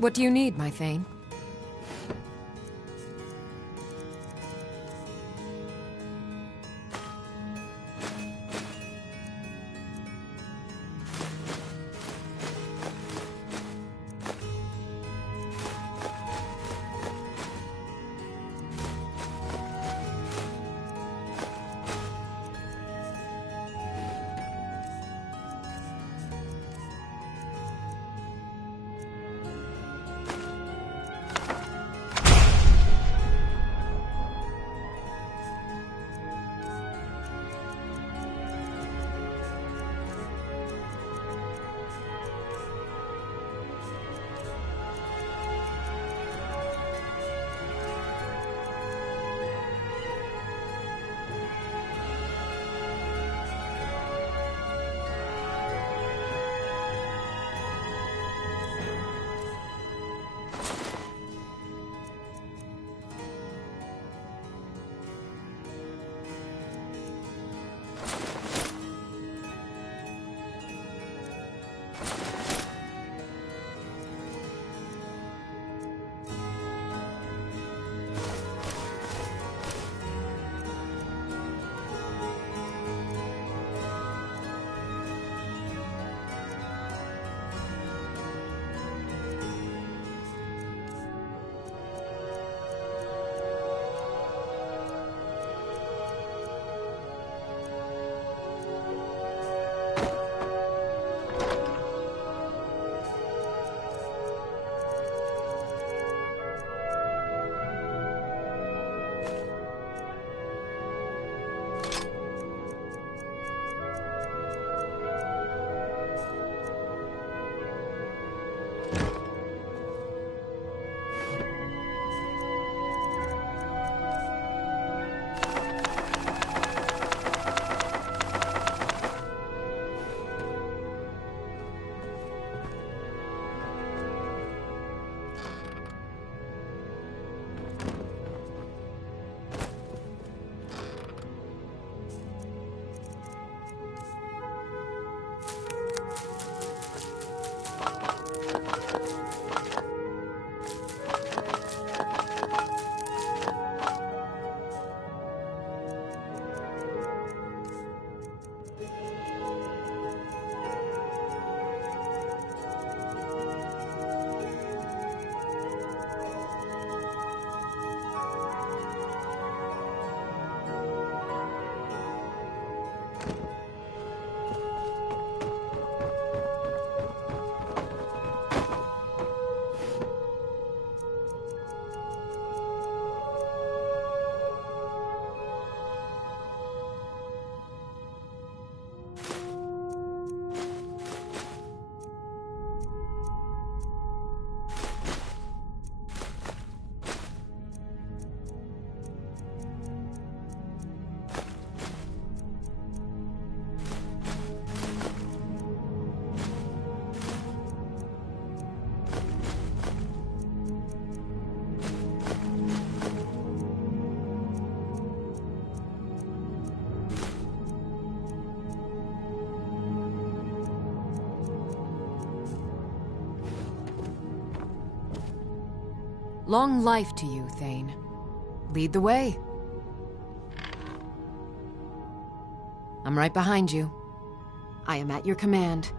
What do you need, my Thane? Long life to you, Thane. Lead the way. I'm right behind you. I am at your command.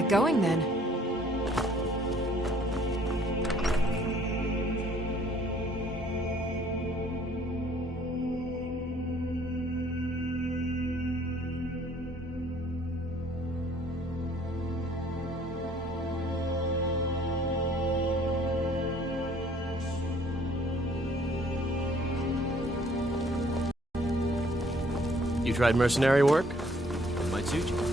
get going then. You tried mercenary work? It might suit you.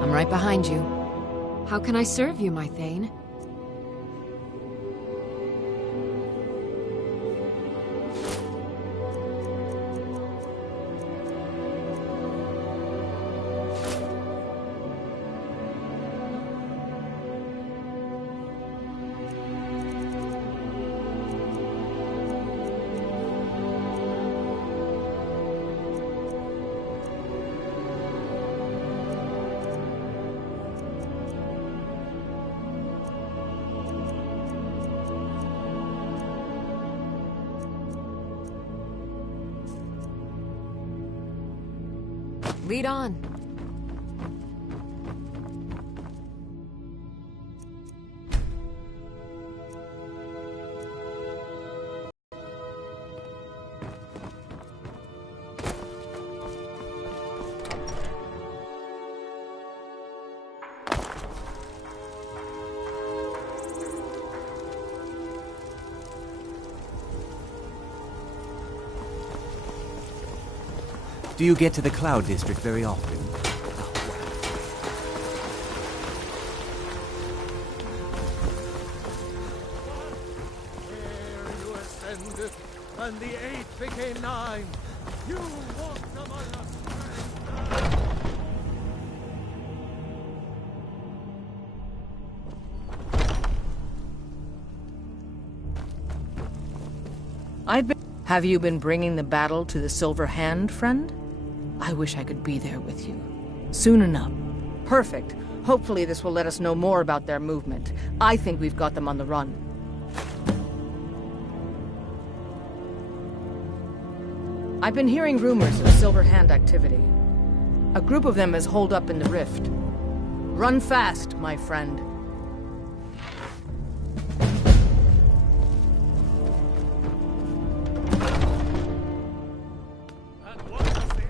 I'm right behind you. How can I serve you, my Thane? Lead on. Do you get to the Cloud District very often? Where you ascended, and the 8 became 9. You walked among us. Have you been bringing the battle to the Silver Hand, friend? I wish I could be there with you. Soon enough. Perfect. Hopefully this will let us know more about their movement. I think we've got them on the run. I've been hearing rumors of Silver Hand activity. A group of them is holed up in the rift. Run fast, my friend. And what does the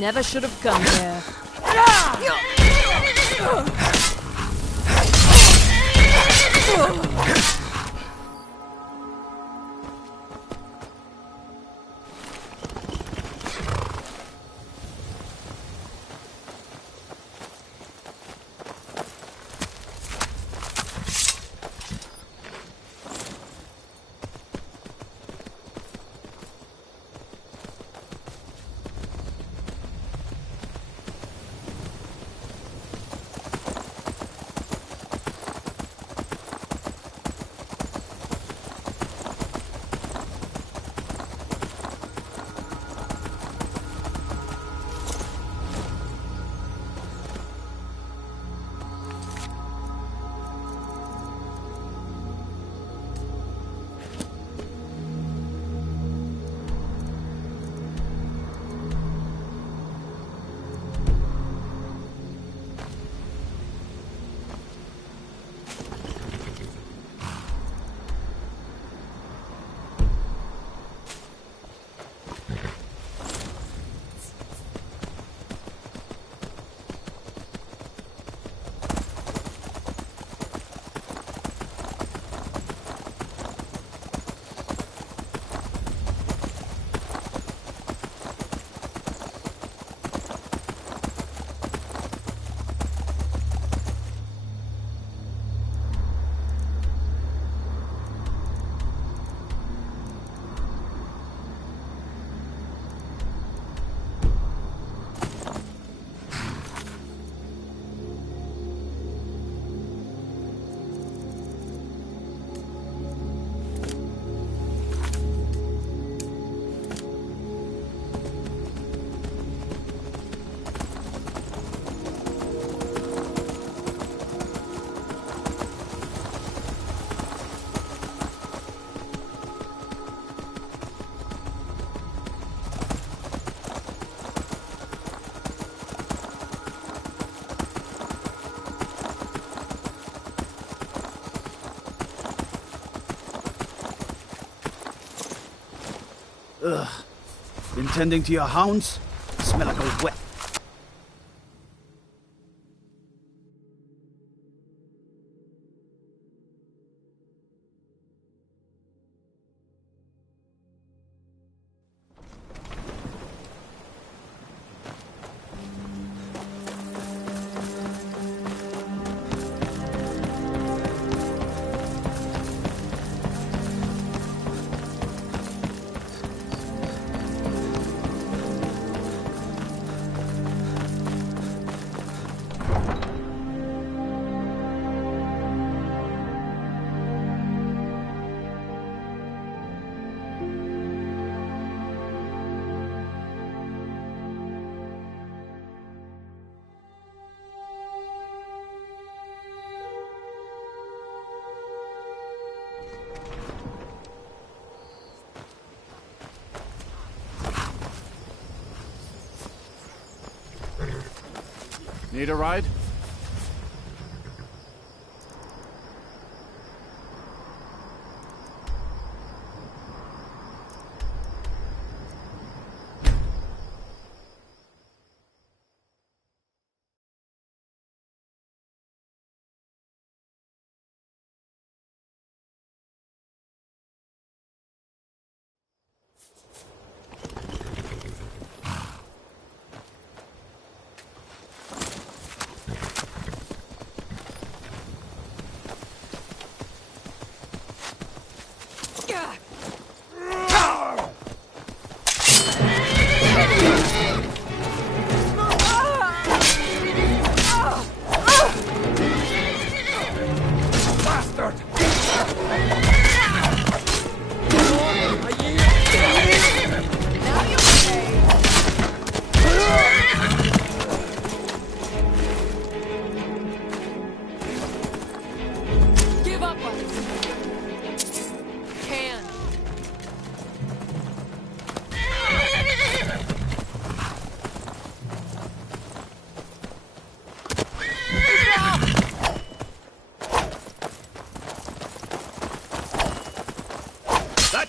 Never should have come here. Ugh. Been tending to your hounds? Smell like a wet. Need a ride?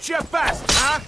What's your best, huh?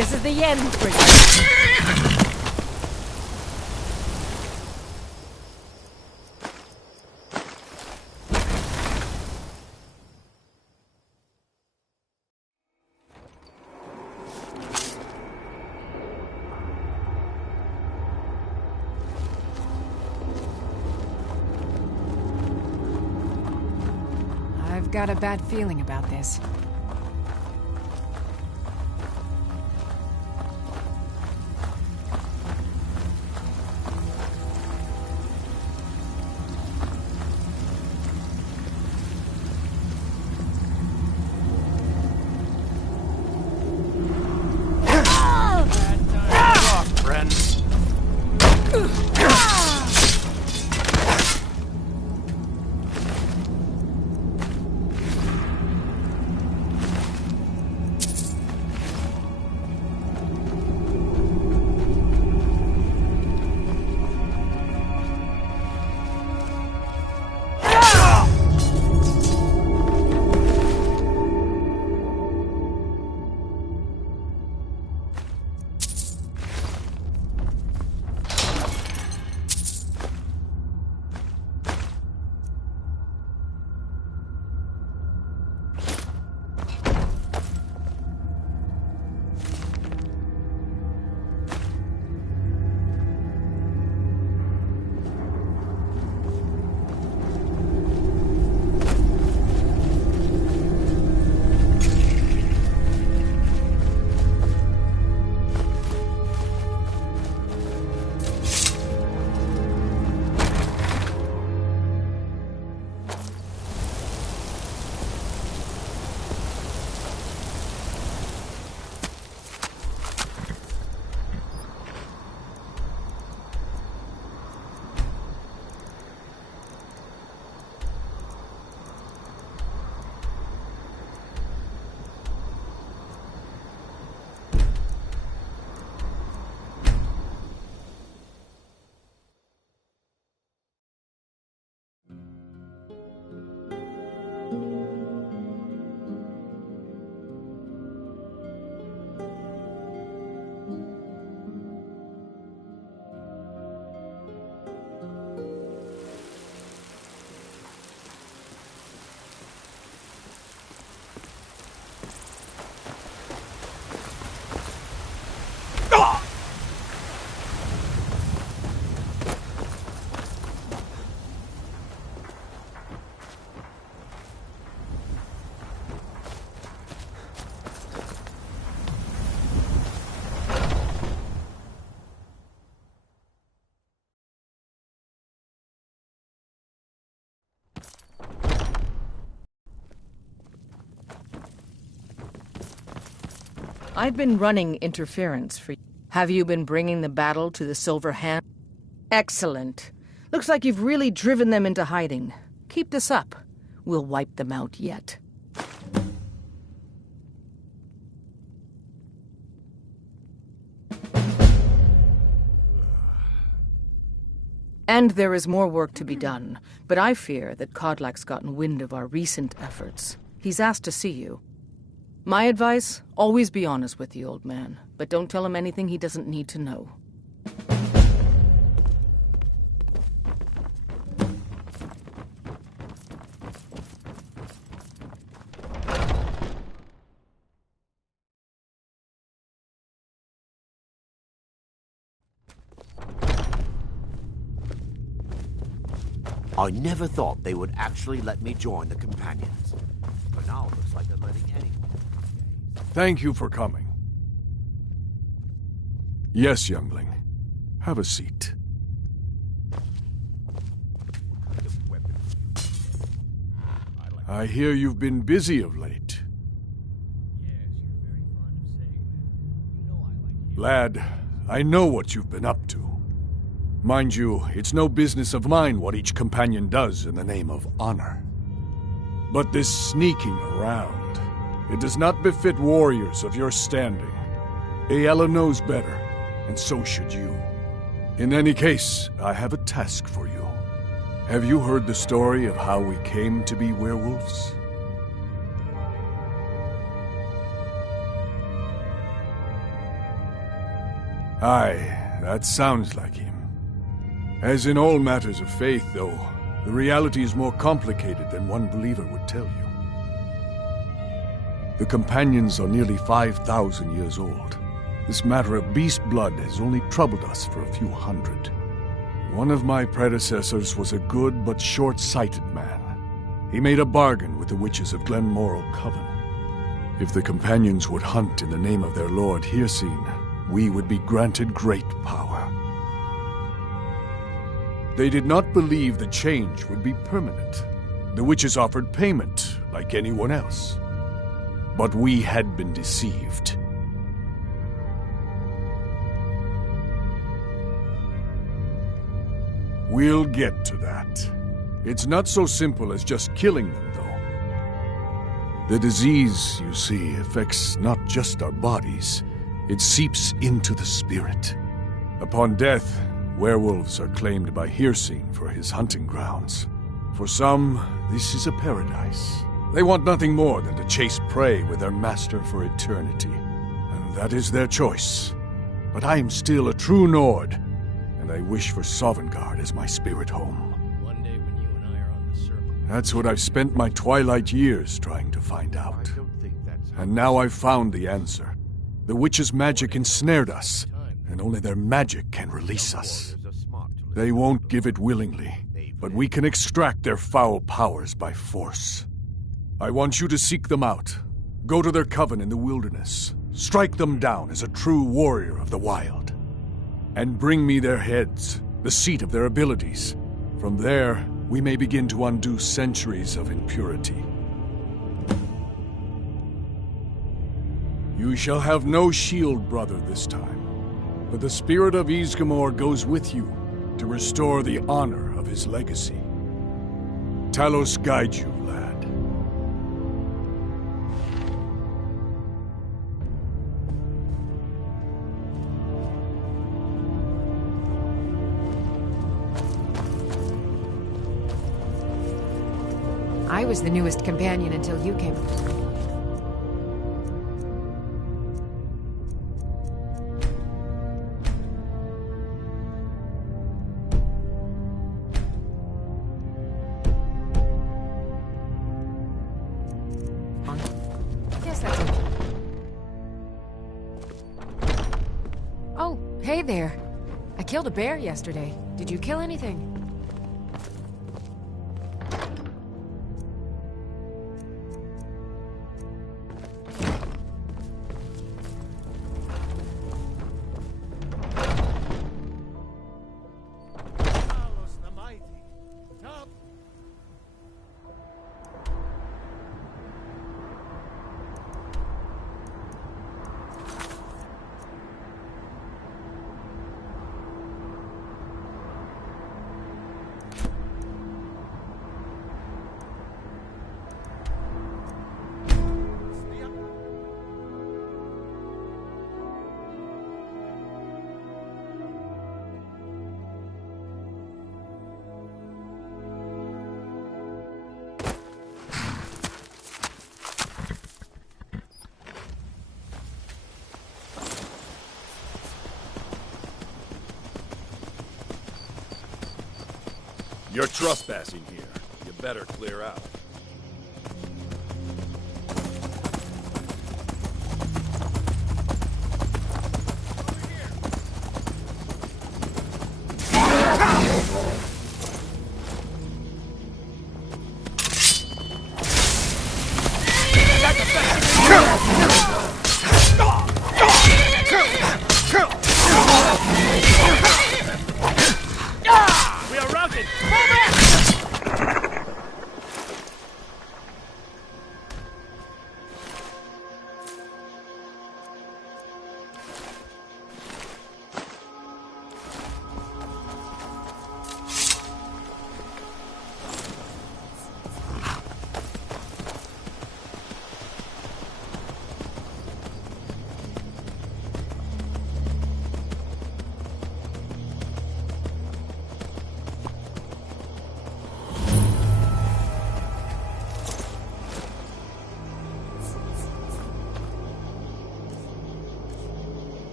This is the end for you. I've got a bad feeling about this. I've been running interference for you. Have you been bringing the battle to the Silver Hand? Excellent. Looks like you've really driven them into hiding. Keep this up. We'll wipe them out yet. And there is more work to be done, but I fear that Kodlak's gotten wind of our recent efforts. He's asked to see you. My advice, always be honest with the old man, but don't tell him anything he doesn't need to know. I never thought they would actually let me join the Companions. But now it looks like they're letting anyone. Thank you for coming. Yes, youngling. Have a seat. I hear you've been busy of late. Lad, I know what you've been up to. Mind you, it's no business of mine what each companion does in the name of honor. But this sneaking around, it does not befit warriors of your standing. Aella knows better, and so should you. In any case, I have a task for you. Have you heard the story of how we came to be werewolves? Aye, that sounds like him. As in all matters of faith, though, the reality is more complicated than one believer would tell you. The Companions are nearly 5,000 years old. This matter of beast blood has only troubled us for a few hundred. One of my predecessors was a good but short-sighted man. He made a bargain with the witches of Glenmoral Coven. If the Companions would hunt in the name of their lord Hircine, we would be granted great power. They did not believe the change would be permanent. The witches offered payment, like anyone else. But we had been deceived. We'll get to that. It's not so simple as just killing them, though. The disease, you see, affects not just our bodies. It seeps into the spirit. Upon death, werewolves are claimed by Hircine for his hunting grounds. For some, this is a paradise. They want nothing more than to chase prey with their master for eternity. And that is their choice. But I am still a true Nord, and I wish for Sovngarde as my spirit home. One day when you and I are on the circle. That's what I've spent my twilight years trying to find out. And now I've found the answer. The witch's magic ensnared us, and only their magic can release us. They won't give it willingly, but we can extract their foul powers by force. I want you to seek them out. Go to their coven in the wilderness. Strike them down as a true warrior of the wild. And bring me their heads, the seat of their abilities. From there, we may begin to undo centuries of impurity. You shall have no shield, brother, this time. But the spirit of Ysgramor goes with you to restore the honor of his legacy. Talos guide you, lad. I was the newest companion until you came. Hey there. I killed a bear yesterday. Did you kill anything? You're trespassing here. You better clear out. We are routed!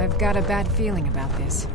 I've got a bad feeling about this.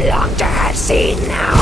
belong to her scene now.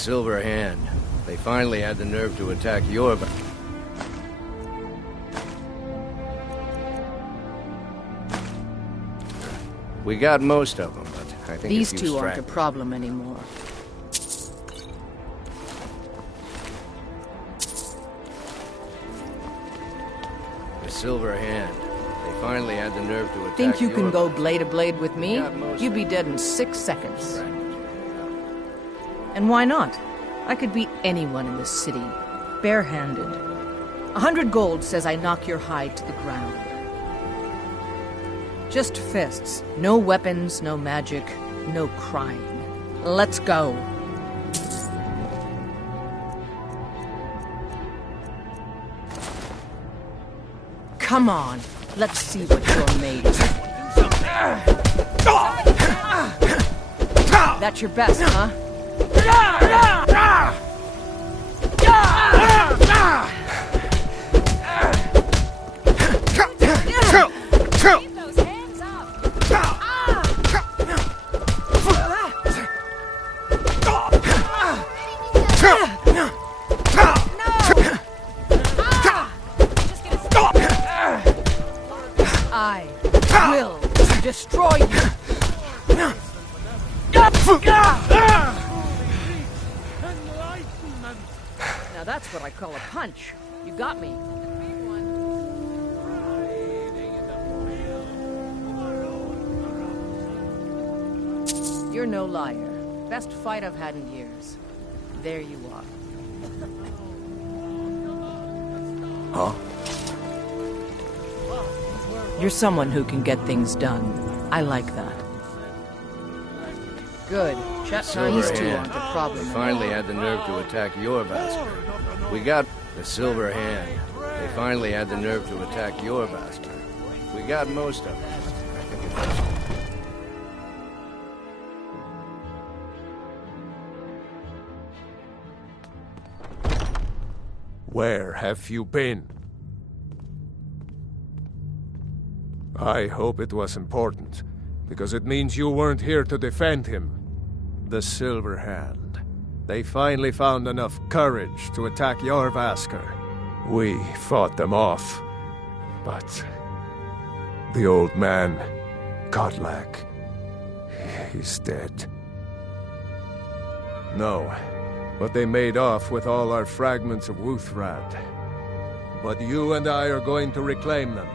Silver Hand. They finally had the nerve to attack your... We got most of them, but I think These a few two aren't a stragglers. problem anymore. The Silver Hand. They finally had the nerve to attack Think you your... can go blade to blade with me? got most You'd of be them. dead in 6 seconds. And why not? I could beat anyone in this city, barehanded. 100 gold says I knock your hide to the ground. Just fists. No weapons, no magic, no crying. Let's go. Come on, let's see what you're made of. That's your best, huh? I will destroy you. Now that's what I call a punch. You got me. You're no liar. Best fight I've had in years. There you are. Huh? You're someone who can get things done. I like that. Good. These two aren't a problem. They finally had the nerve to attack your bastard. We got the Silver Hand. They finally had the nerve to attack your bastard. We got most of them. I think it was... Where have you been? I hope it was important, because it means you weren't here to defend him. The Silver Hand. They finally found enough courage to attack Jorvaskr. We fought them off, but the old man, Godlak, he's dead. No, but they made off with all our fragments of Wuthrad. But you and I are going to reclaim them.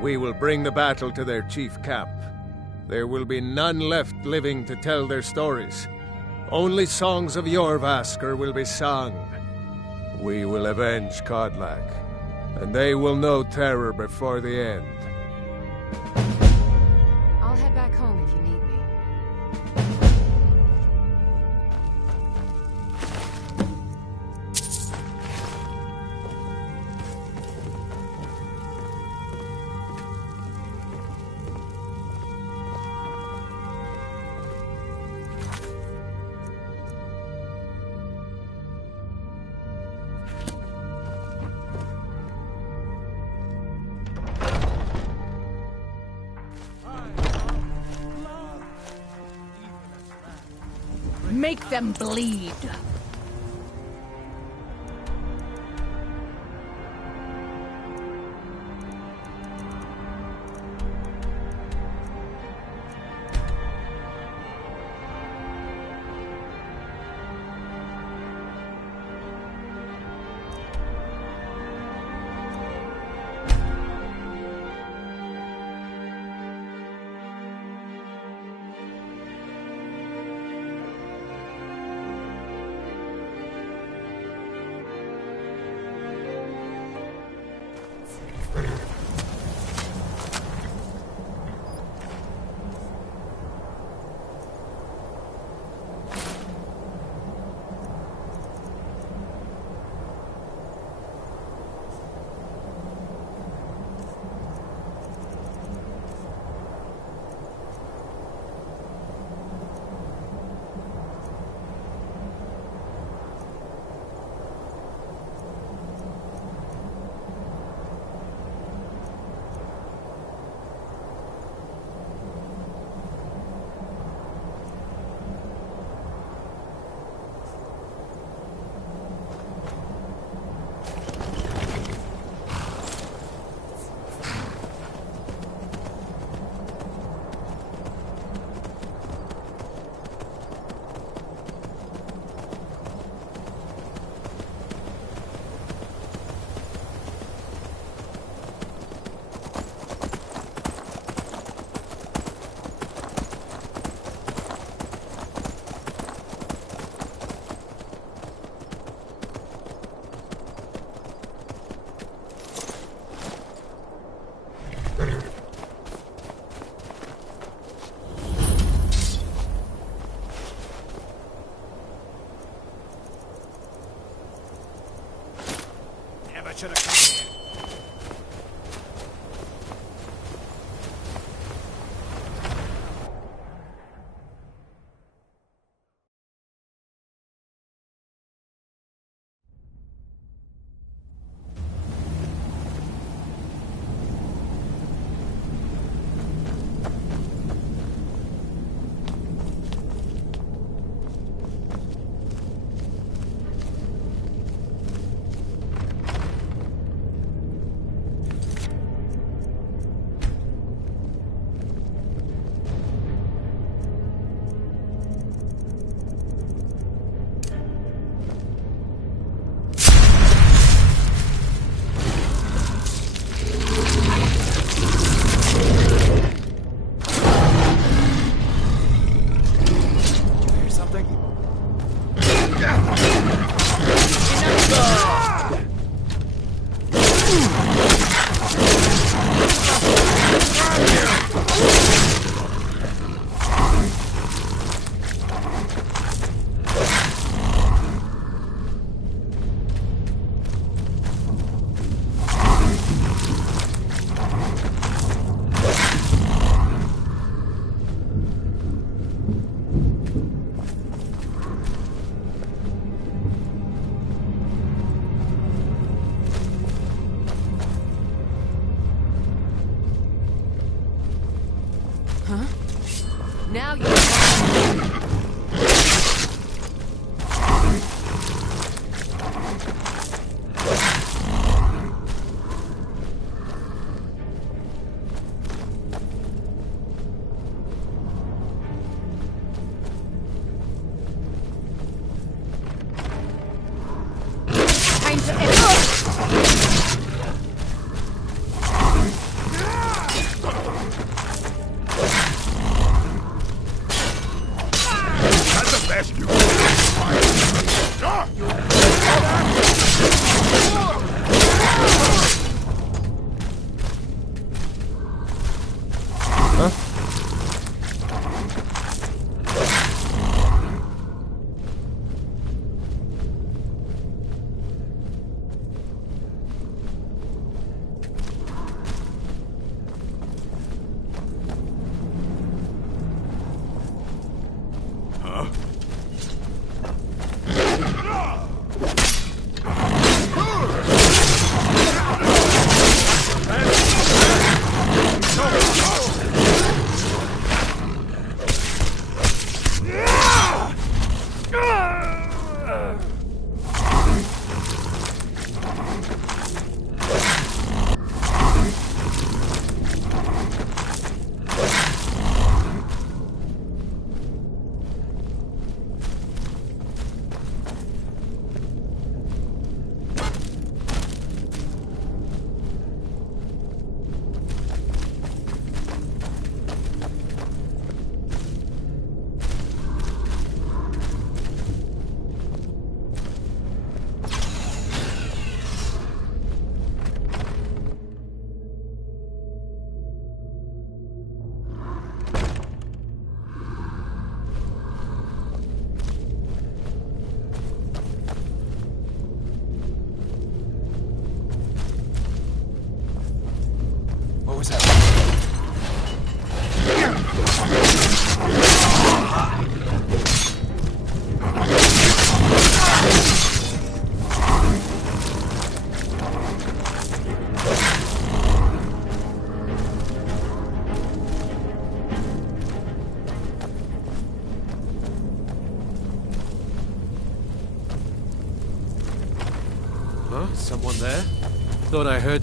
We will bring the battle to their chief camp. There will be none left living to tell their stories. Only songs of Jorvaskr will be sung. We will avenge Godlak, and they will know terror before the end. I'll head back home if you need me. Make them bleed. should have come here. Now you... What was that? Huh? Someone there? Thought I heard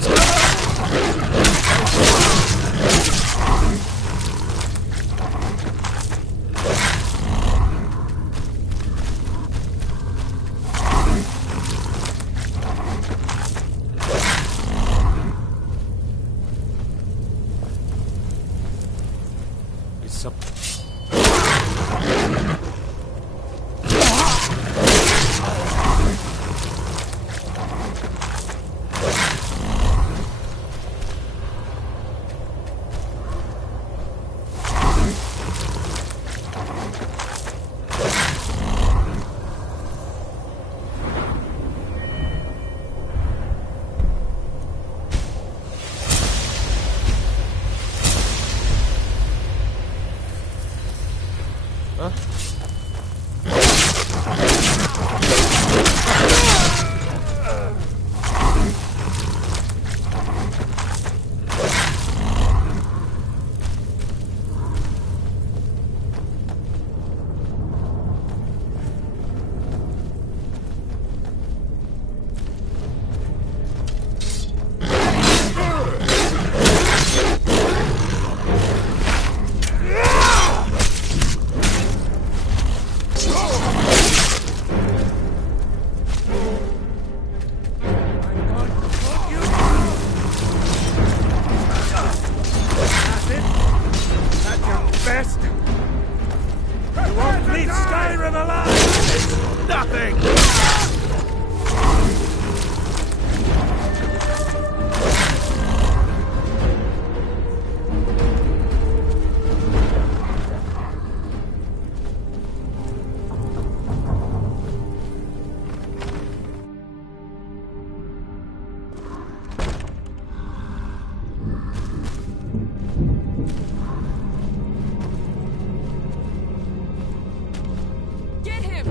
best? You won't leave Skyrim alive! Nothing! Get him!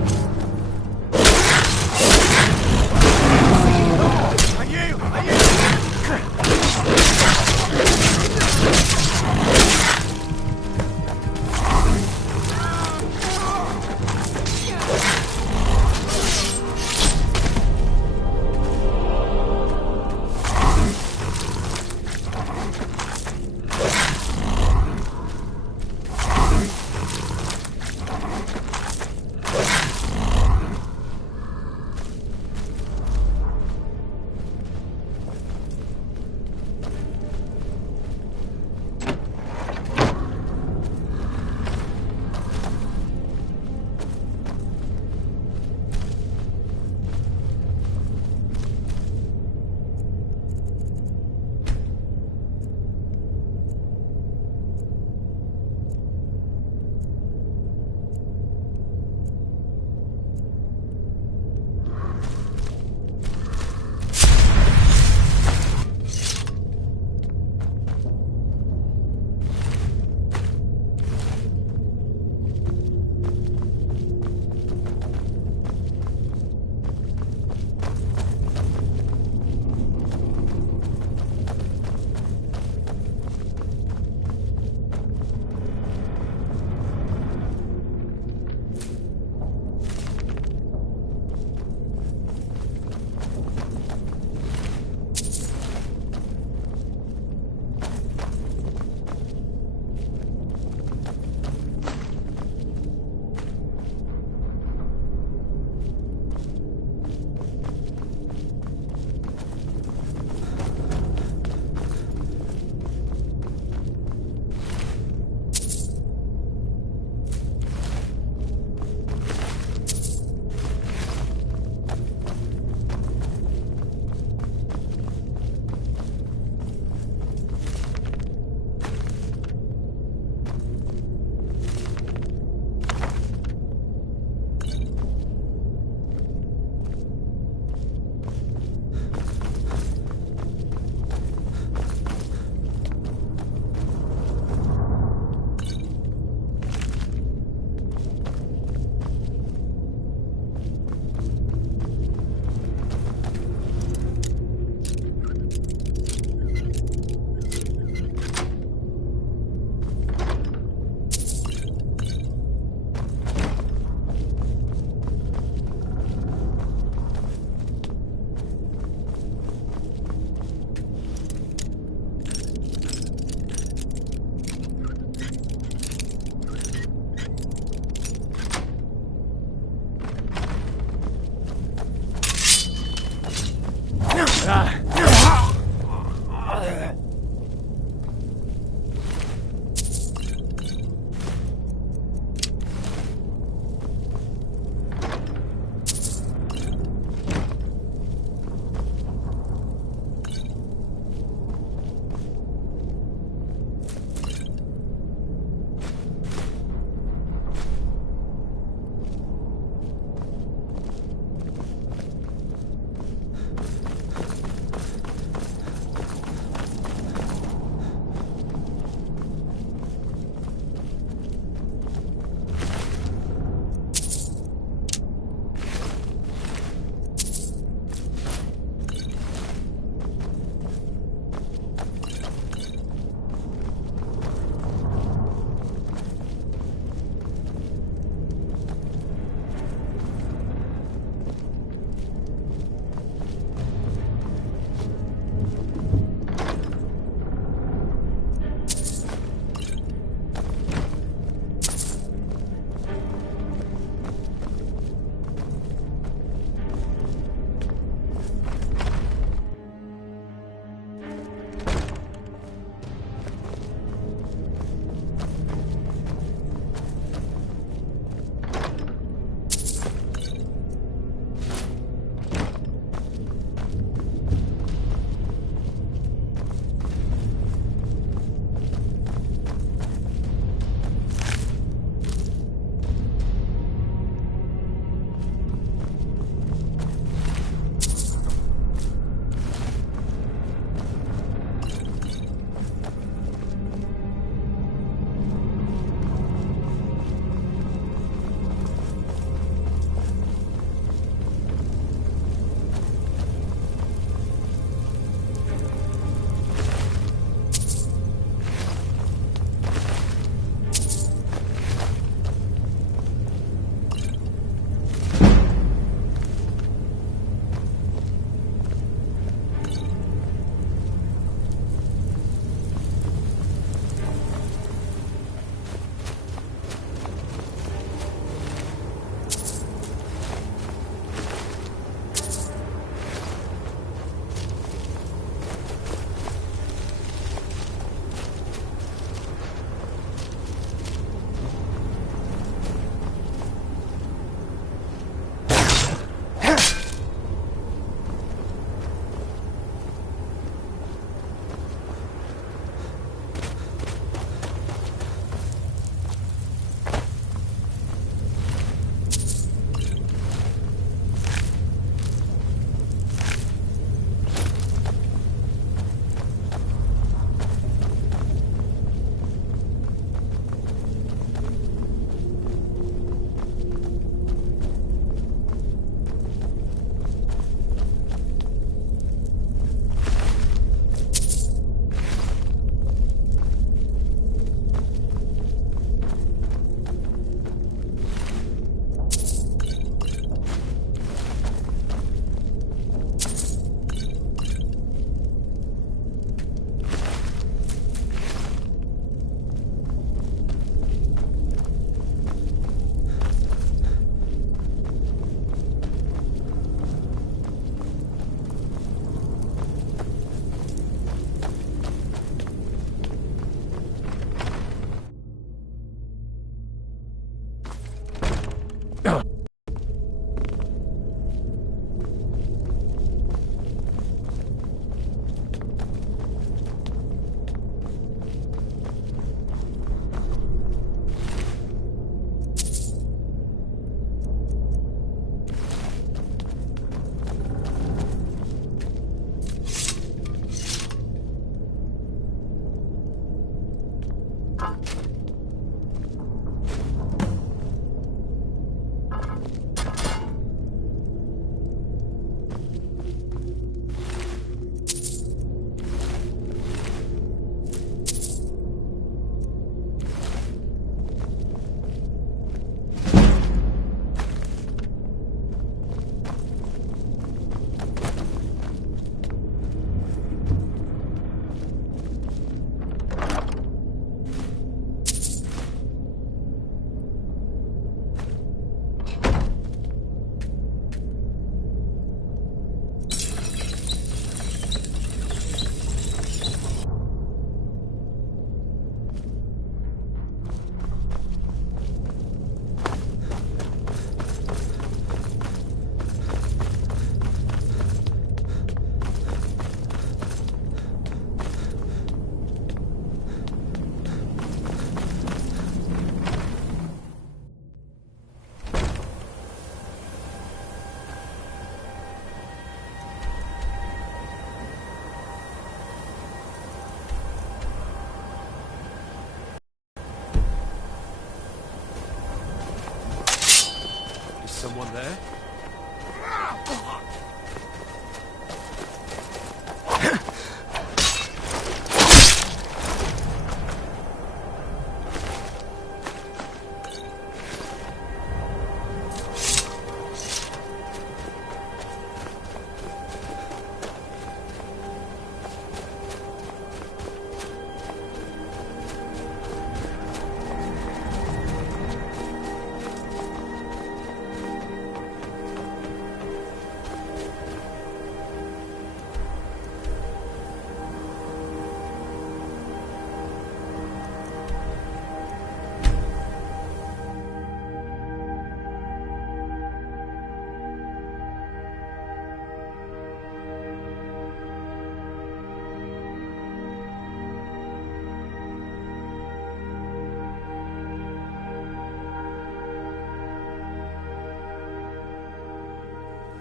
Someone there?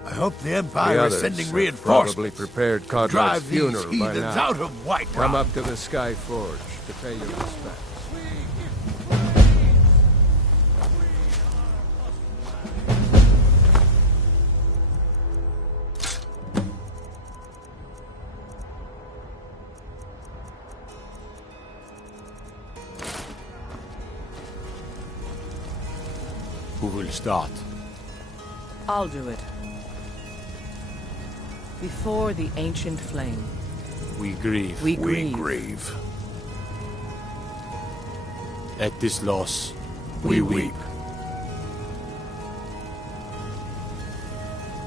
I hope the Empire is sending reinforcements. Probably prepared Codlak's Drive these funeral by heathens now. out of Whiterun. Come up to the Sky Forge to pay your respects. Who will start? I'll do it. Before the ancient flame. We grieve. We grieve. At this loss, we weep.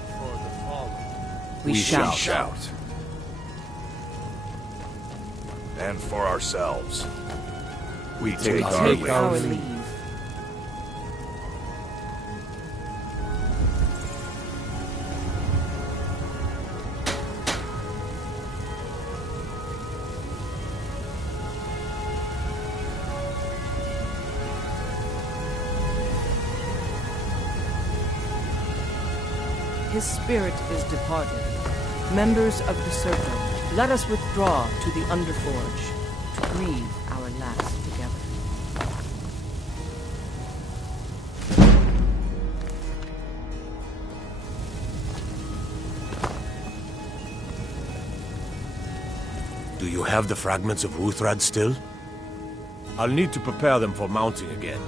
For the fallen, we shall shout. And for ourselves, we take our leave. His spirit is departed. Members of the Circle, let us withdraw to the Underforge to grieve our last together. Do you have the fragments of Uthrad still? I'll need to prepare them for mounting again.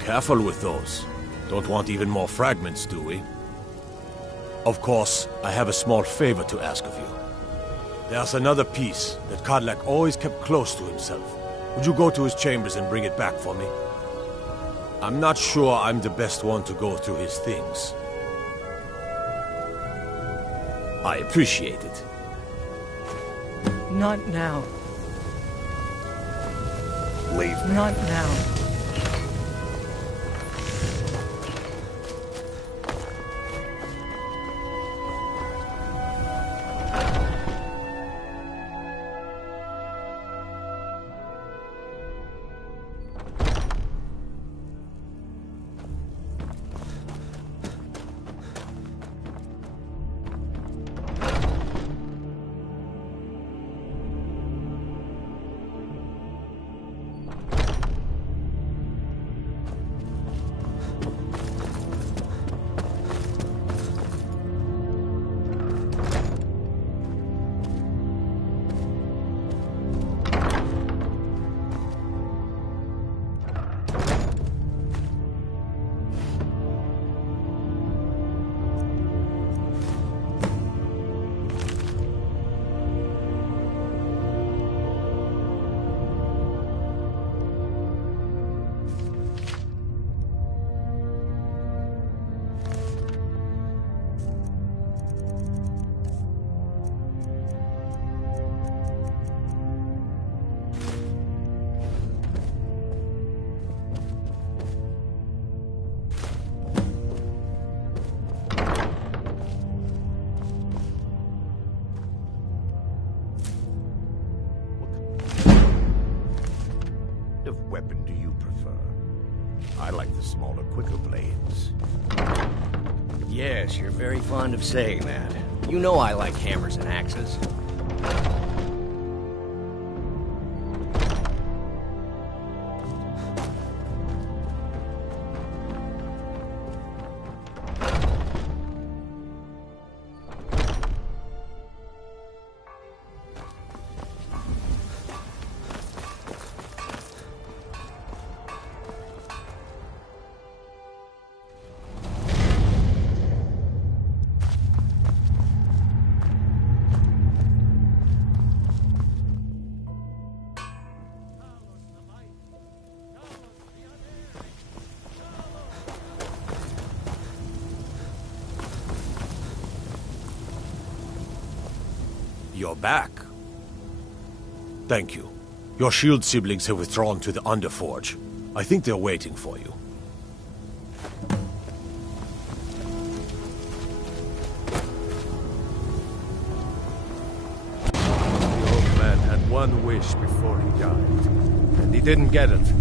Careful with those. Don't want even more fragments, do we? Of course, I have a small favor to ask of you. There's another piece that Codlak always kept close to himself. Would you go to his chambers and bring it back for me? I'm not sure I'm the best one to go through his things. I appreciate it. Not now. Leave me. Not now. smaller, quicker blades. Yes, you're very fond of saying that. You know I like hammers and axes. You're back. Thank you. Your shield siblings have withdrawn to the Underforge. I think they're waiting for you. The old man had one wish before he died, and he didn't get it.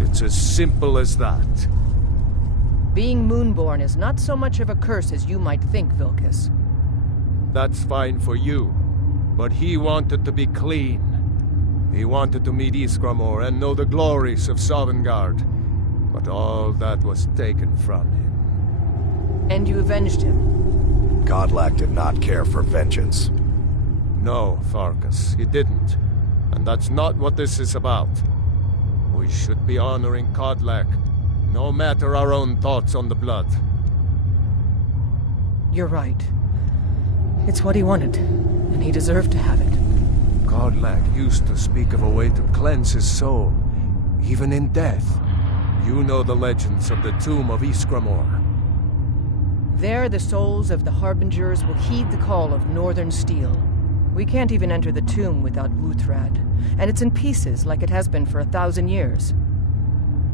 It's as simple as that. Being Moonborn is not so much of a curse as you might think, Vilcus. That's fine for you, but he wanted to be clean. He wanted to meet Ysgramor and know the glories of Sovngarde, but all that was taken from him. And you avenged him? Godlack did not care for vengeance. No, Farkas, he didn't. And that's not what this is about. We should be honoring Godlack, no matter our own thoughts on the blood. You're right. It's what he wanted, and he deserved to have it. Godlack used to speak of a way to cleanse his soul, even in death. You know the legends of the tomb of Ysgramor. There, the souls of the Harbingers will heed the call of Northern Steel. We can't even enter the tomb without Wuthrad, and it's in pieces like it has been for 1,000 years.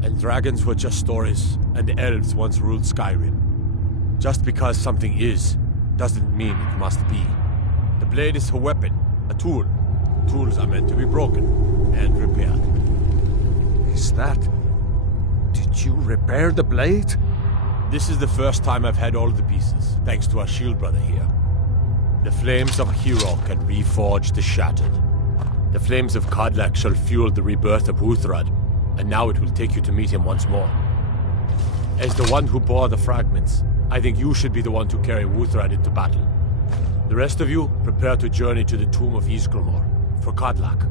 And dragons were just stories, and the elves once ruled Skyrim. Just because something is, doesn't mean it must be. The blade is a weapon, a tool. Tools are meant to be broken and repaired. Is that... Did you repair the blade? This is the first time I've had all the pieces, thanks to our shield brother here. The flames of a hero can reforge the shattered. The flames of Godlack shall fuel the rebirth of Wuthrad, and now it will take you to meet him once more. As the one who bore the fragments, I think you should be the one to carry Wuthrad into battle. The rest of you, prepare to journey to the tomb of Ysgramor, for Godlack.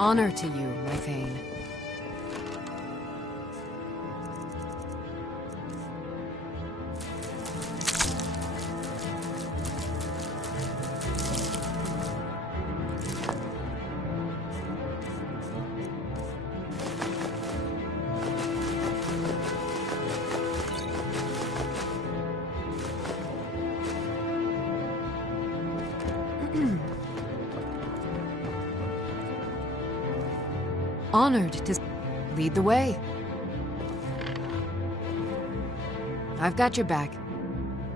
Honor to you, my Thane. Honored to lead the way. I've got your back.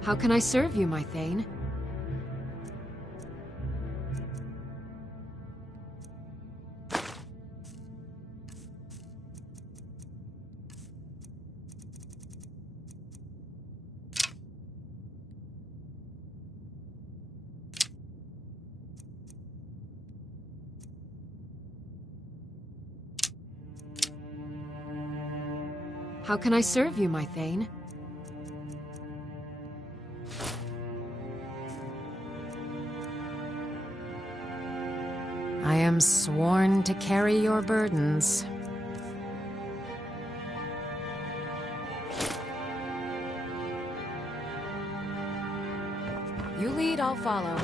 How can I serve you, my Thane? How can I serve you, my Thane? I am sworn to carry your burdens. You lead, I'll follow.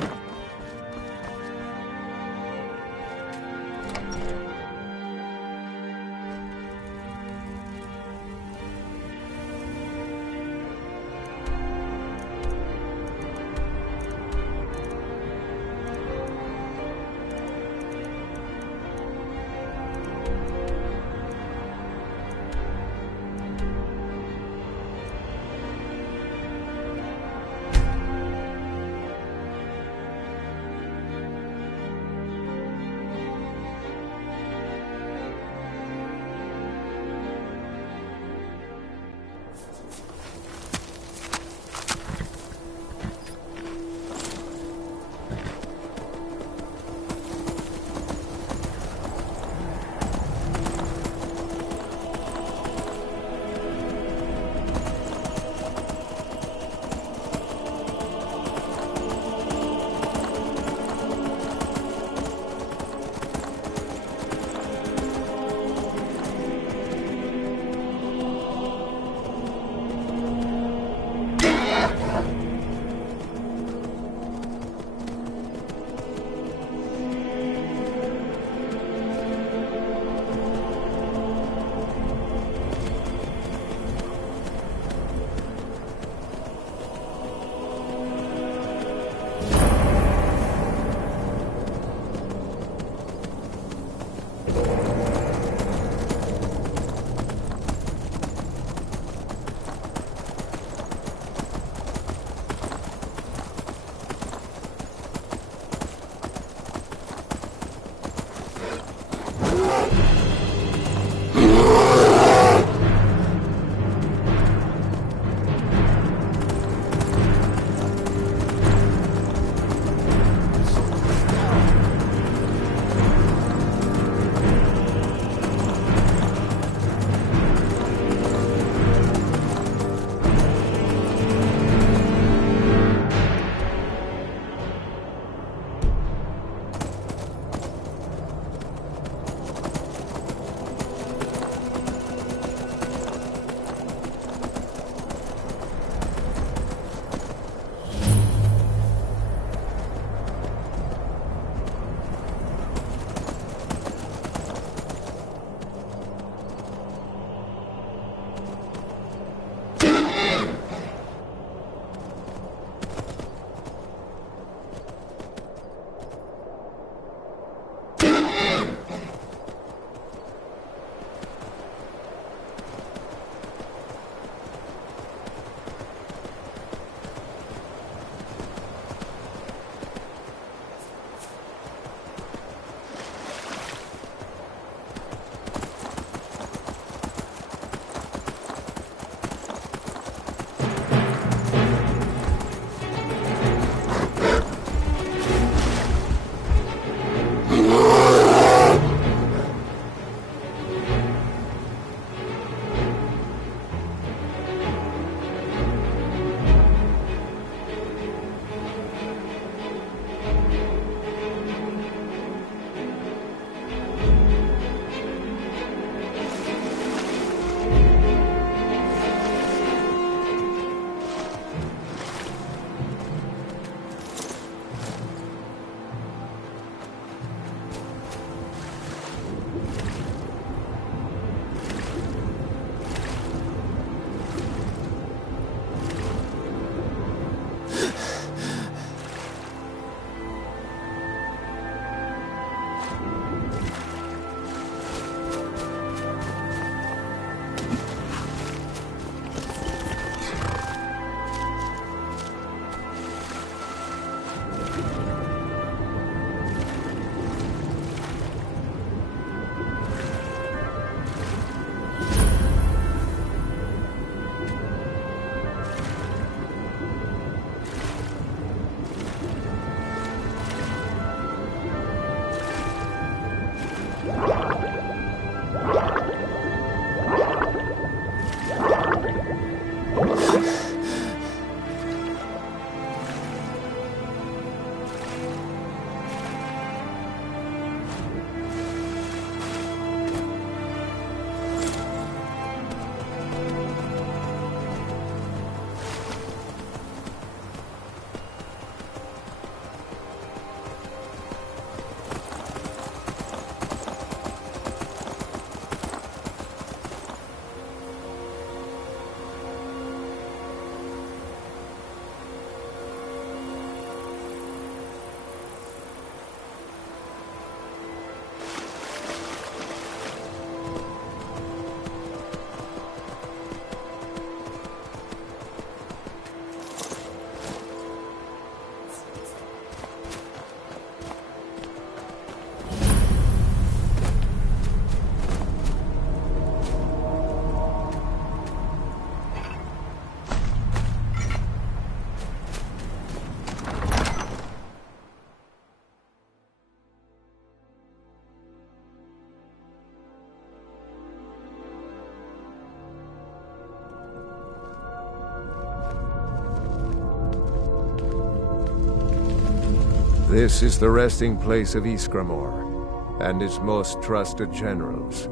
This is the resting place of Ysgramor, and his most trusted generals.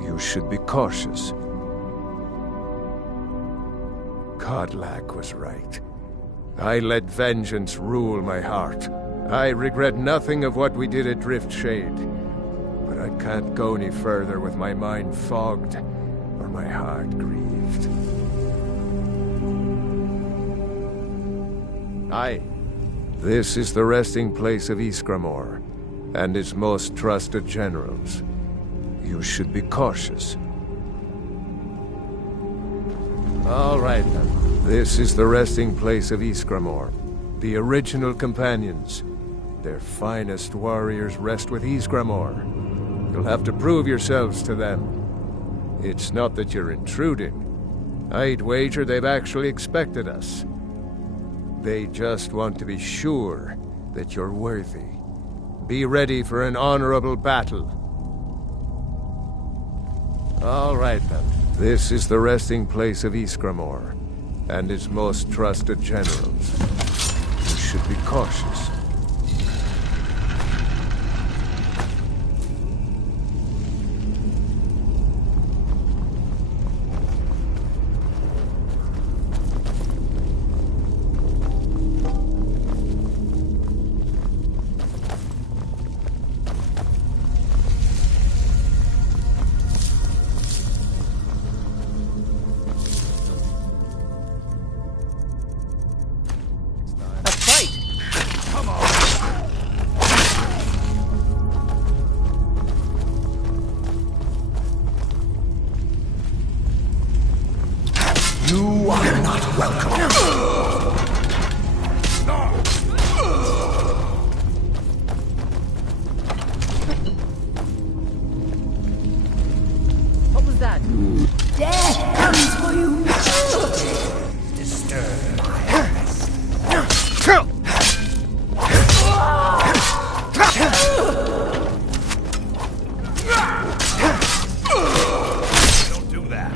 You should be cautious. Kodlak was right. I let vengeance rule my heart. I regret nothing of what we did at Driftshade, but I can't go any further with my mind fogged or my heart grieved. Aye. This is the resting place of Ysgramor, and his most trusted generals. You should be cautious. All right, then. This is the resting place of Ysgramor. The original companions. Their finest warriors rest with Ysgramor. You'll have to prove yourselves to them. It's not that you're intruding. I'd wager they've actually expected us. They just want to be sure that you're worthy. Be ready for an honorable battle. All right, then. This is the resting place of Ysgramor, and his most trusted generals. You should be cautious. You are not welcome. What was that? Death comes for you. Disturb my rest. Don't do that.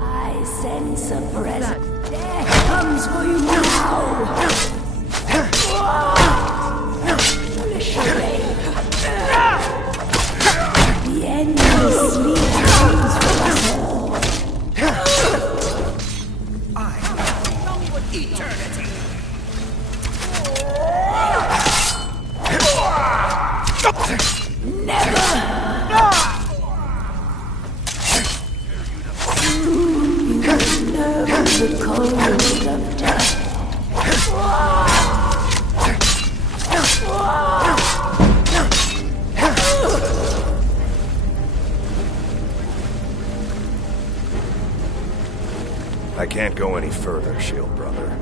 I sense a presence. Death comes for you now. Foolish array. The endless sleep comes for us all. Eternity. Never. The cold of death. I can't go any further, Shield Brother.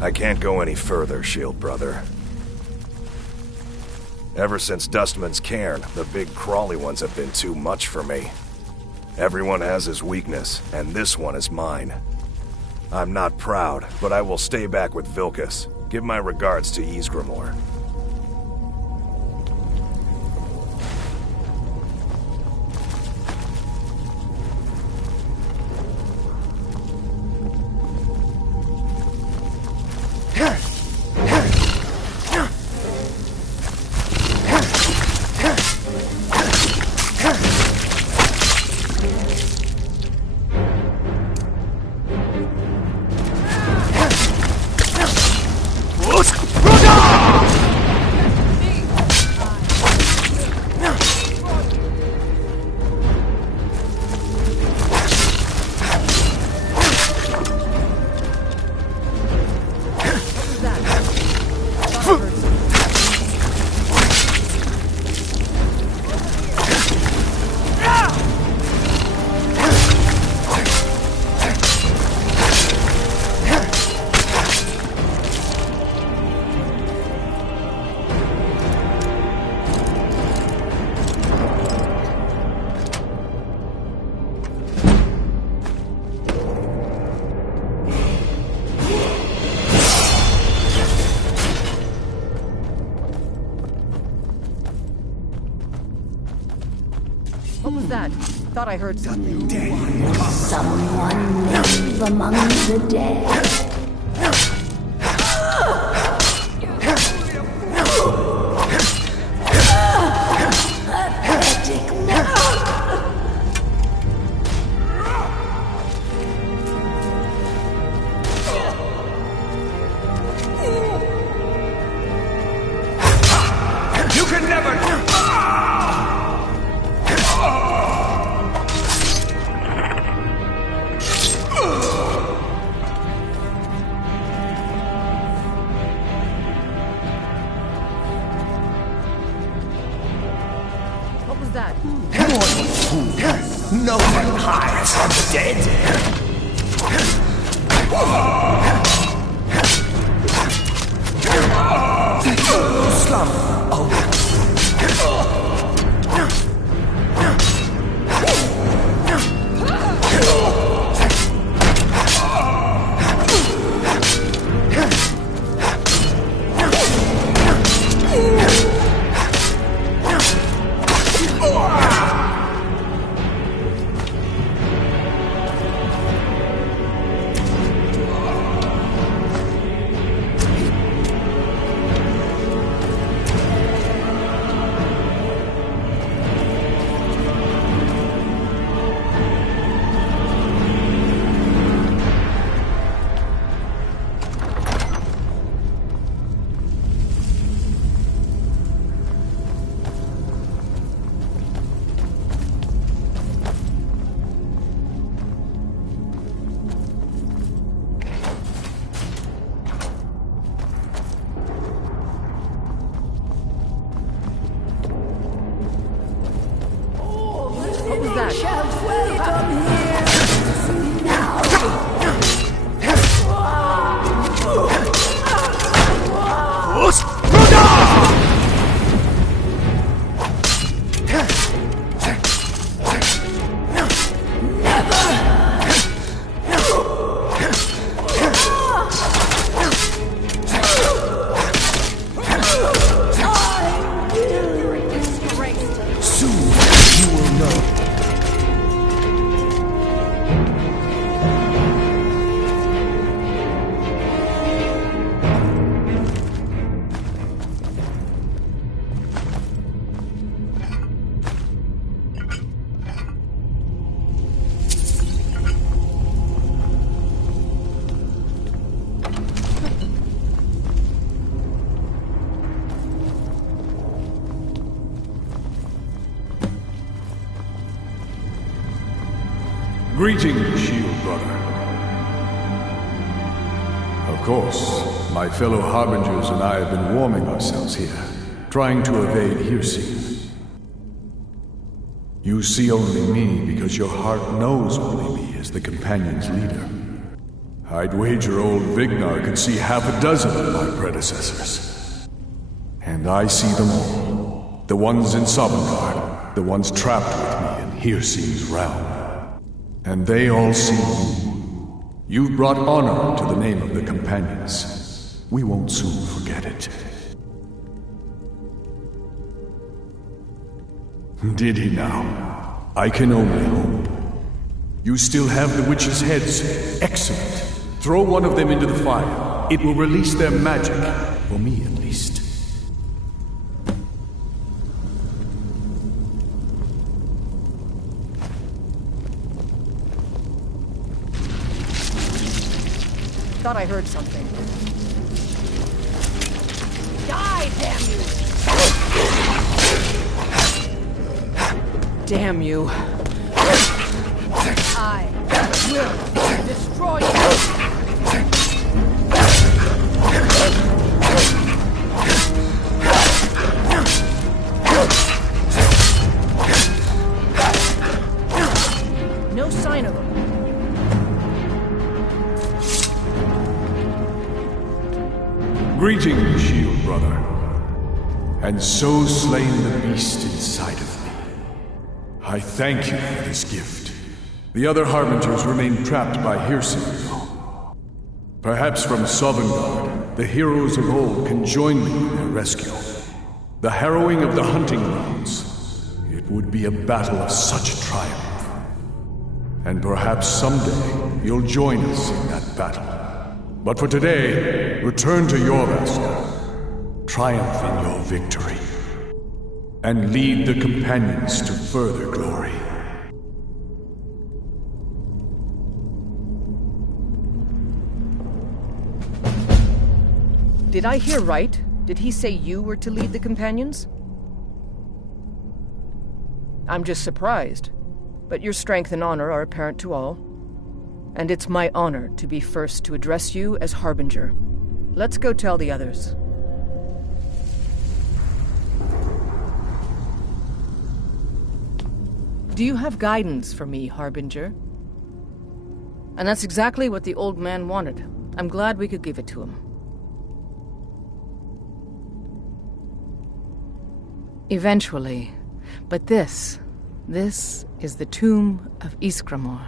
I can't go any further, Shield Brother. Ever since Dustman's Cairn, the big crawly ones have been too much for me. Everyone has his weakness, and this one is mine. I'm not proud, but I will stay back with Vilkas. Give my regards to Ysgramor. that? Thought I heard something. Someone live among the dead. Pathetic monk. You can never... What was that? No one hides from the dead. Slum. Oh. What was that? Greetings, Shield Brother. Of course, my fellow Harbingers and I have been warming ourselves here, trying to evade hearsay. You see only me because your heart knows only me as the Companion's leader. I'd wager old Vignar could see half a dozen of my predecessors. And I see them all. The ones in Sovngarde, the ones trapped with me in Hearsay's realm. And they all see you. You've brought honor to the name of the Companions. We won't soon forget it. Did he now? I can only hope. You still have the witches' heads. Excellent. Throw one of them into the fire. It will release their magic. For me, at least. Thought I heard something. Die, damn you! Damn you. I will destroy you! No sign of them. Greetings, Shield Brother. And so slain the beast inside of me. I thank you for this gift. The other Harbingers remain trapped by hearsay, though. Perhaps from Sovngarde, the heroes of old can join me in their rescue. The harrowing of the hunting grounds. It it would be a battle of such triumph. And perhaps someday you'll join us in that battle. But for today, return to Jorvaskr, triumph in your victory, and lead the companions to further glory. Did I hear right? Did he say you were to lead the companions? I'm just surprised, but your strength and honor are apparent to all. And it's my honor to be first to address you as Harbinger. Let's go tell the others. Do you have guidance for me, Harbinger? And that's exactly what the old man wanted. I'm glad we could give it to him. Eventually. But this is the tomb of Iskramor.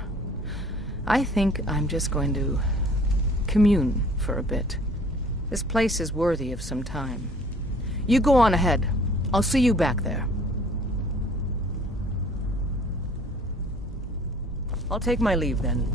I think I'm just going to commune for a bit. This place is worthy of some time. You go on ahead. I'll see you back there. I'll take my leave then.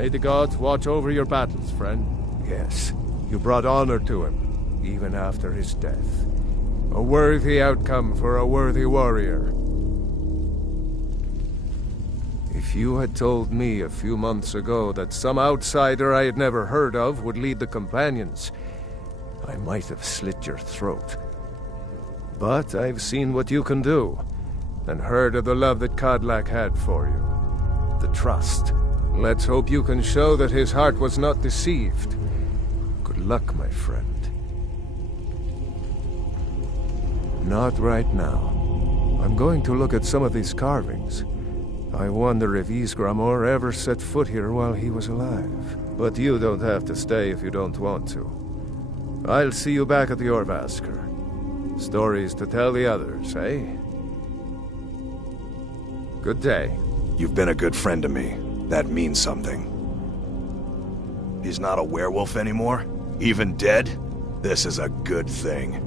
May the gods watch over your battles, friend. Yes, you brought honor to him, even after his death. A worthy outcome for a worthy warrior. If you had told me a few months ago that some outsider I had never heard of would lead the companions, I might have slit your throat. But I've seen what you can do, and heard of the love that Kodlak had for you. The trust. Let's hope you can show that his heart was not deceived. Good luck, my friend. Not right now. I'm going to look at some of these carvings. I wonder if Iskramor ever set foot here while he was alive. But you don't have to stay if you don't want to. I'll see you back at the Jorvaskr. Stories to tell the others, eh? Good day. You've been a good friend to me. That means something. He's not a werewolf anymore? Even dead? This is a good thing.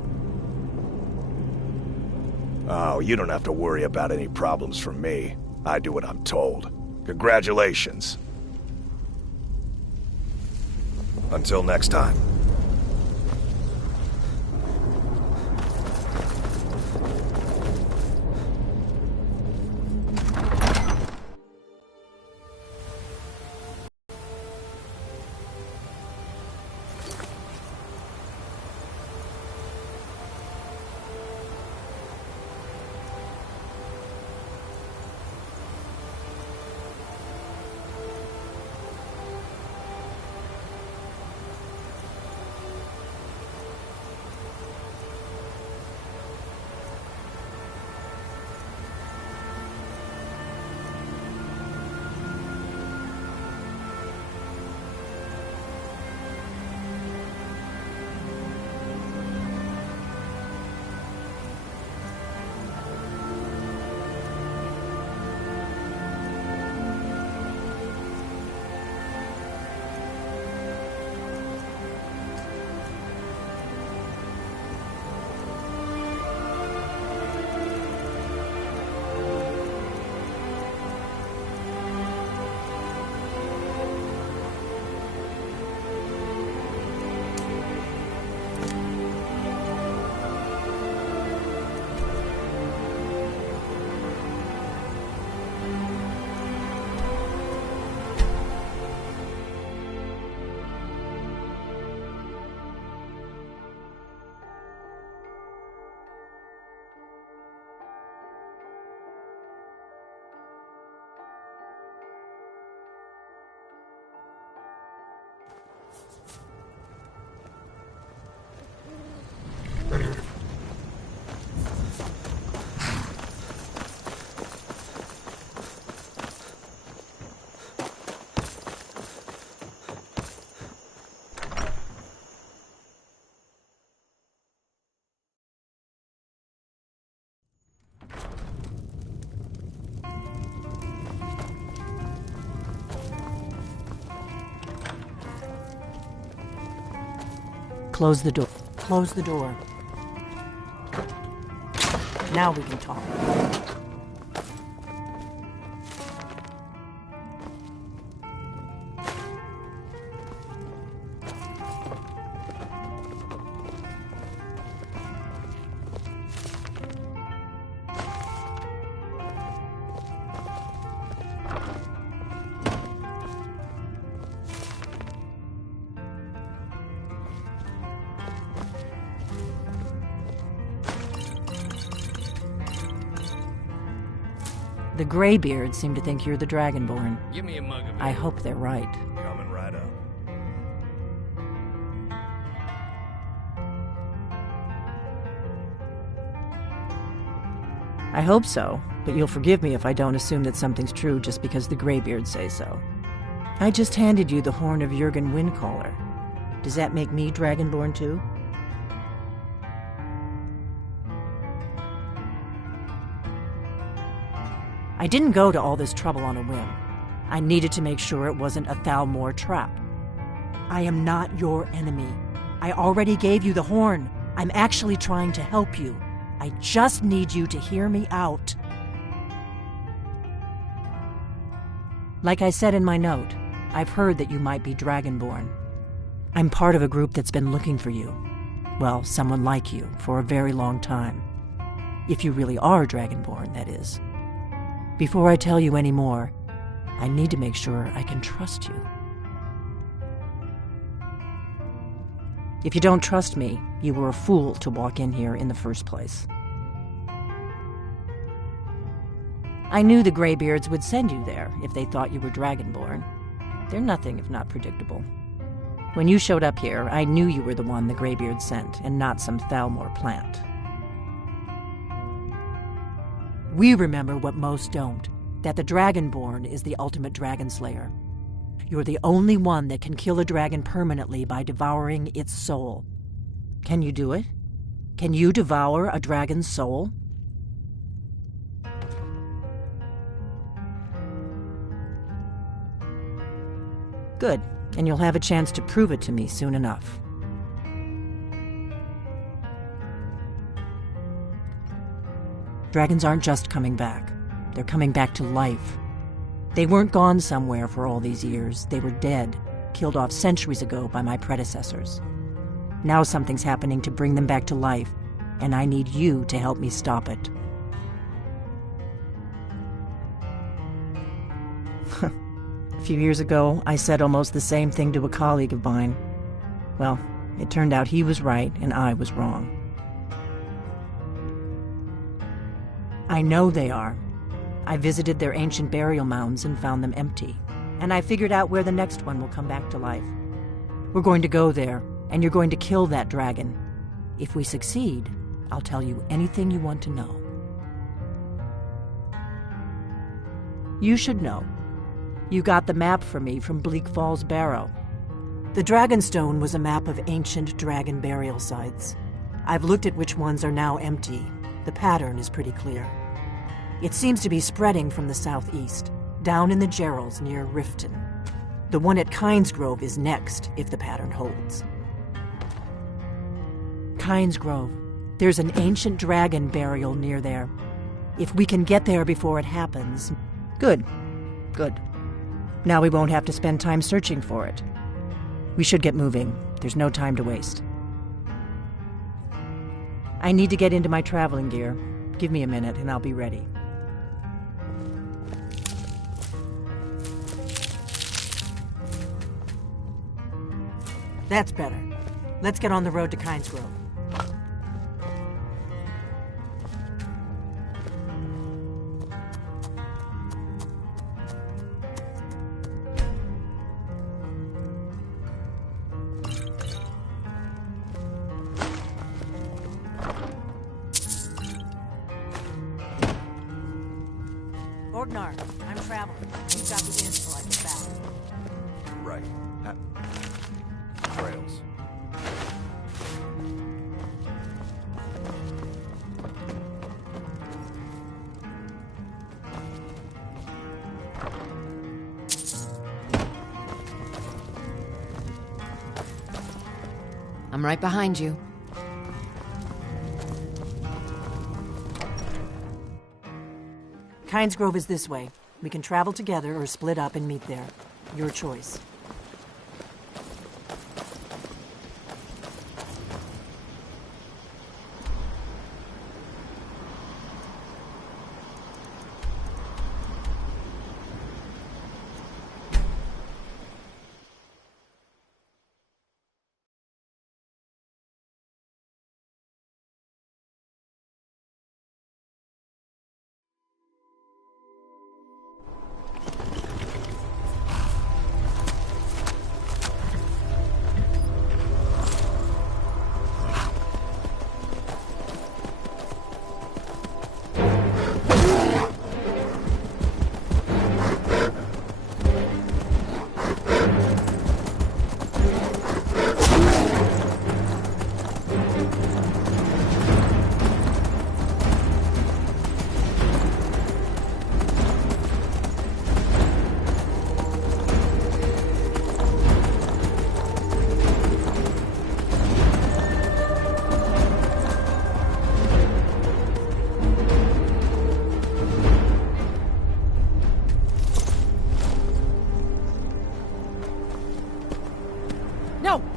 Oh, you don't have to worry about any problems from me. I do what I'm told. Congratulations. Until next time. Close the door. Close the door. Now we can talk. The Greybeards seem to think you're the Dragonborn. Give me a mug of it. I hope they're right. Coming right up. I hope so, but you'll forgive me if I don't assume that something's true just because the Greybeards say so. I just handed you the horn of Jurgen Windcaller. Does that make me Dragonborn too? I didn't go to all this trouble on a whim. I needed to make sure it wasn't a Thalmor trap. I am not your enemy. I already gave you the horn. I'm actually trying to help you. I just need you to hear me out. Like I said in my note, I've heard that you might be Dragonborn. I'm part of a group that's been looking for you. Well, someone like you, for a very long time. If you really are Dragonborn, that is. Before I tell you any more, I need to make sure I can trust you. If you don't trust me, you were a fool to walk in here in the first place. I knew the Greybeards would send you there if they thought you were Dragonborn. They're nothing if not predictable. When you showed up here, I knew you were the one the Greybeards sent, and not some Thalmor plant. We remember what most don't, that the Dragonborn is the ultimate dragon slayer. You're the only one that can kill a dragon permanently by devouring its soul. Can you do it? Can you devour a dragon's soul? Good, and you'll have a chance to prove it to me soon enough. Dragons aren't just coming back. They're coming back to life. They weren't gone somewhere for all these years. They were dead, killed off centuries ago by my predecessors. Now something's happening to bring them back to life, and I need you to help me stop it. A few years ago, I said almost the same thing to a colleague of mine. Well, it turned out he was right and I was wrong. I know they are. I visited their ancient burial mounds and found them empty. And I figured out where the next one will come back to life. We're going to go there, and you're going to kill that dragon. If we succeed, I'll tell you anything you want to know. You should know. You got the map for me from Bleak Falls Barrow. The Dragonstone was a map of ancient dragon burial sites. I've looked at which ones are now empty. The pattern is pretty clear. It seems to be spreading from the southeast, down in the Gerals near Riften. The one at Kynesgrove is next, if the pattern holds. Kynesgrove. There's an ancient dragon burial near there. If we can get there before it happens... Good. Good. Now we won't have to spend time searching for it. We should get moving. There's no time to waste. I need to get into my traveling gear. Give me a minute and I'll be ready. That's better. Let's get on the road to Kynesgrove. Orgnar, I'm traveling. You've got the inn till I get back. Right. Trails. I'm right behind you. Kynes Grove is this way. We can travel together or split up and meet there. Your choice.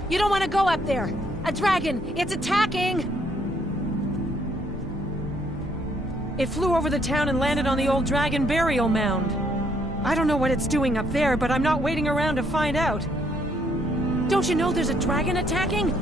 You don't want to go up there! A dragon! It's attacking! It flew over the town and landed on the old dragon burial mound. I don't know what it's doing up there, but I'm not waiting around to find out. Don't you know there's a dragon attacking?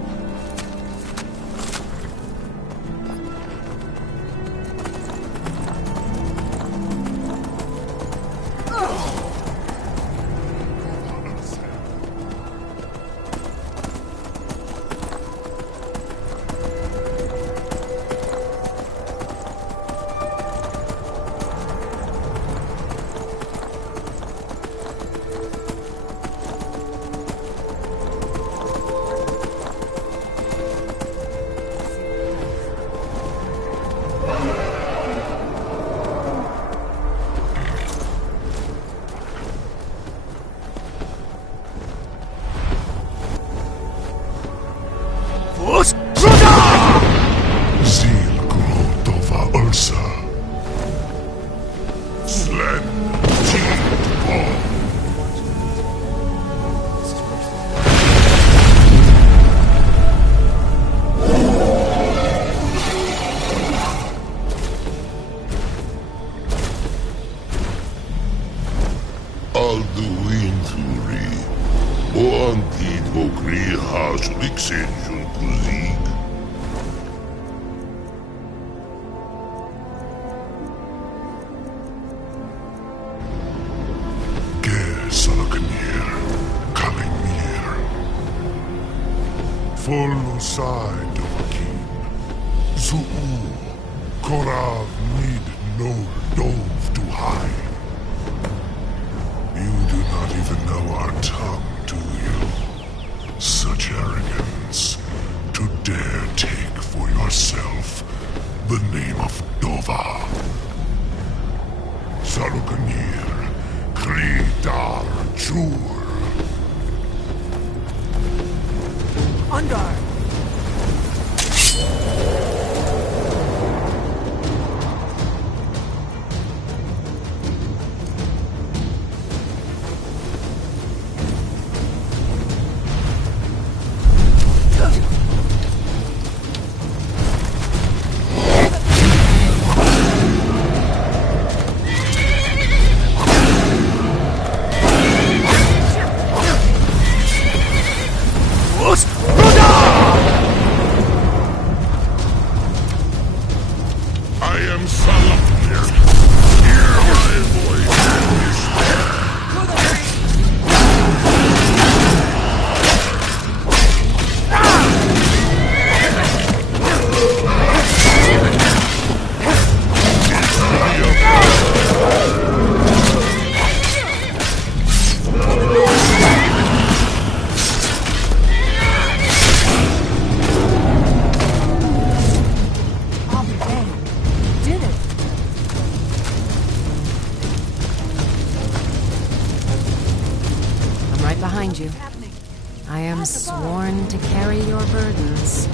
I am sworn to carry your burdens.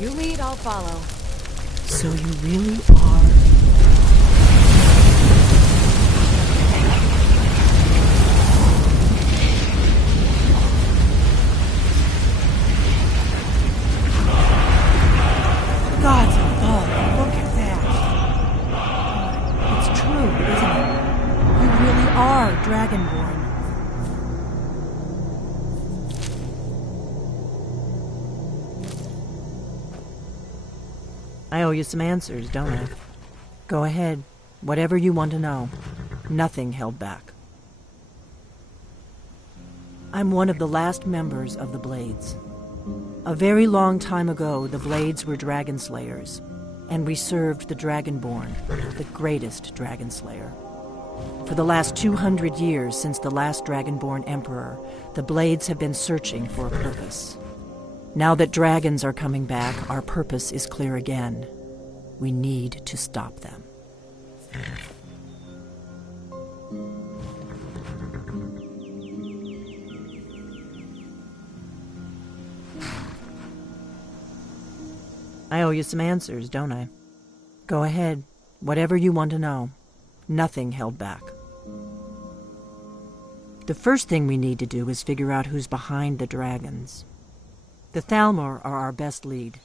You lead, I'll follow. So you really are... God's above, look at that. It's true, isn't it? You really are Dragonborn. I owe you some answers, don't I? Go ahead. Whatever you want to know. Nothing held back. I'm one of the last members of the Blades. A very long time ago, the Blades were dragon slayers, and we served the Dragonborn, the greatest dragon slayer. For the last 200 years since the last Dragonborn Emperor, the Blades have been searching for a purpose. Now that dragons are coming back, our purpose is clear again. We need to stop them. I owe you some answers, don't I? Go ahead. Whatever you want to know. Nothing held back. The first thing we need to do is figure out who's behind the dragons. The Thalmor are our best lead.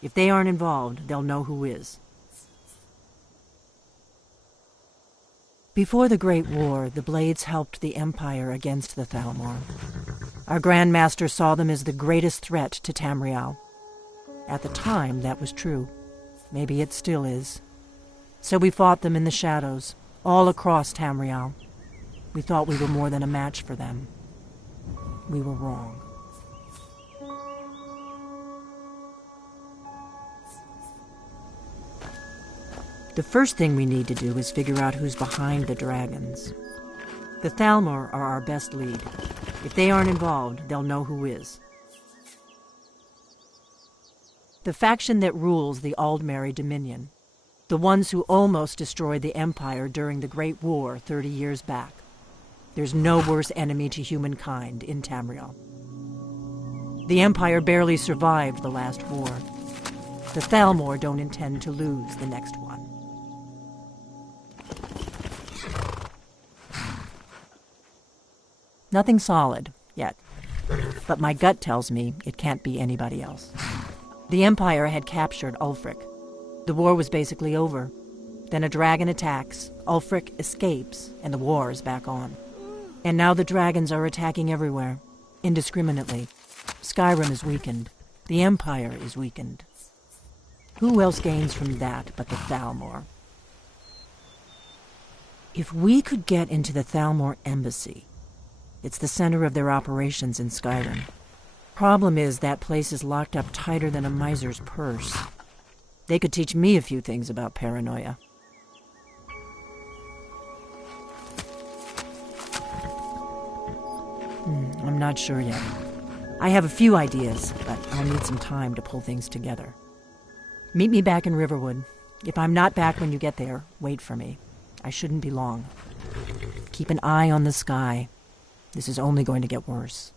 If they aren't involved, they'll know who is. Before the Great War, the Blades helped the Empire against the Thalmor. Our Grand Master saw them as the greatest threat to Tamriel. At the time, that was true. Maybe it still is. So we fought them in the shadows, all across Tamriel. We thought we were more than a match for them. We were wrong. The first thing we need to do is figure out who's behind the dragons. The Thalmor are our best lead. If they aren't involved, they'll know who is. The faction that rules the Aldmeri Dominion. The ones who almost destroyed the Empire during the Great War 30 years back. There's no worse enemy to humankind in Tamriel. The Empire barely survived the last war. The Thalmor don't intend to lose the next one. Nothing solid, yet. But my gut tells me it can't be anybody else. The Empire had captured Ulfric. The war was basically over. Then a dragon attacks, Ulfric escapes, and the war is back on. And now the dragons are attacking everywhere, indiscriminately. Skyrim is weakened. The Empire is weakened. Who else gains from that but the Thalmor? If we could get into the Thalmor embassy, it's the center of their operations in Skyrim. Problem is, that place is locked up tighter than a miser's purse. They could teach me a few things about paranoia. I'm not sure yet. I have a few ideas, but I'll need some time to pull things together. Meet me back in Riverwood. If I'm not back when you get there, wait for me. I shouldn't be long. Keep an eye on the sky. This is only going to get worse.